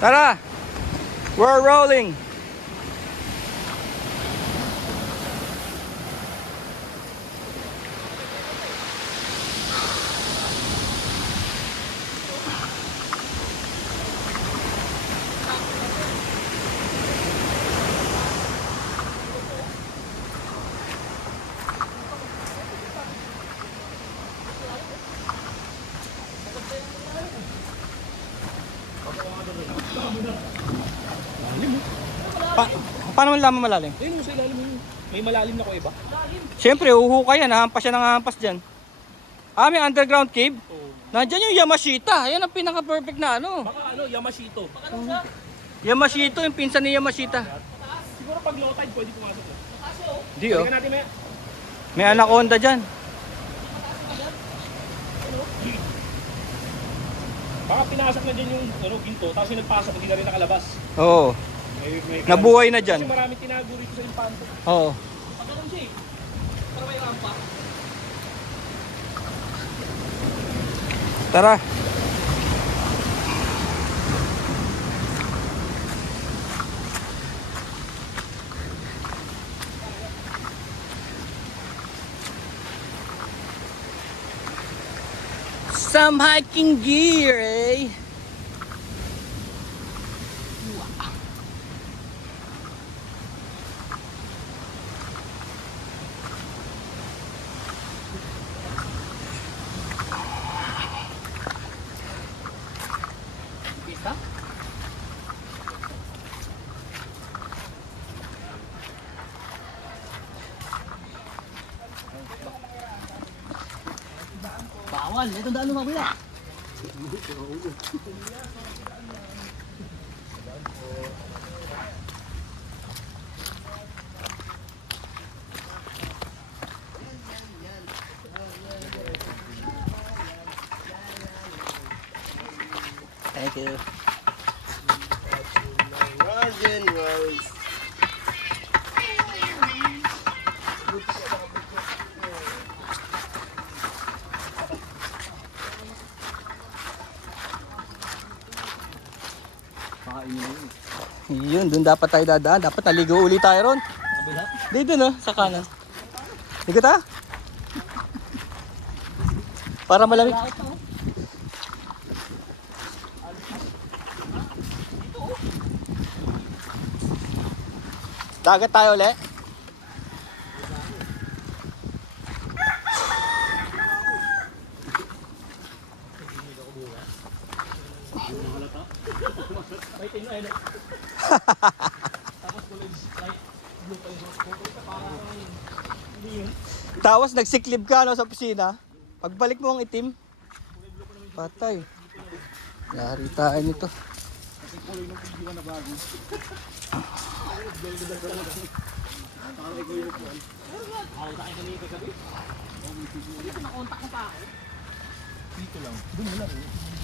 Tara! We're rolling! Paano man lamang malalim? Ayun, sa ilalim yun. May malalim na ko iba. Siyempre, uhuka yan. Nahampas siya ng hampas dyan. May underground cave. Oo. Nandyan yung Yamashita. Yan ang pinaka-perfect na ano. Baka ano, Yamashito. Yamashito, yung pinsan ni Yamashita. Siguro pag low tide, pwede pumasok. Di oh. Tingnan natin maya. May anaconda dyan. Baka pinasok na dyan yung ginto, tapos yung nagpasok, hindi na rin nakalabas. Oo. Nabuhay na dyan. Kasi maraming tinago rito sa Impanto. Oo. Pagkaroon siya eh. Para may rampa. Tara. Some hiking gear, eh? Pista? Bawal, ito daan lumabila. Thank you. Yun, dun dapat tayo dadaan. Dapat naligo uli tayo ron. Dito no, sa kanan. Ligo ta? Para malamig. Dagat tayo ulit. May tingnan ayun. Tapos college light blue pa yung parang hindi yun. Tapos nagsiklib ka no, sa opisina. Pagbalik mo ang itim. Patay. Yari tayo nito. Kasi kulay ng video na bago. Ako sa akin kanina kagabi. Dito na contact na pa ako. Dito lang. Doon mo lang.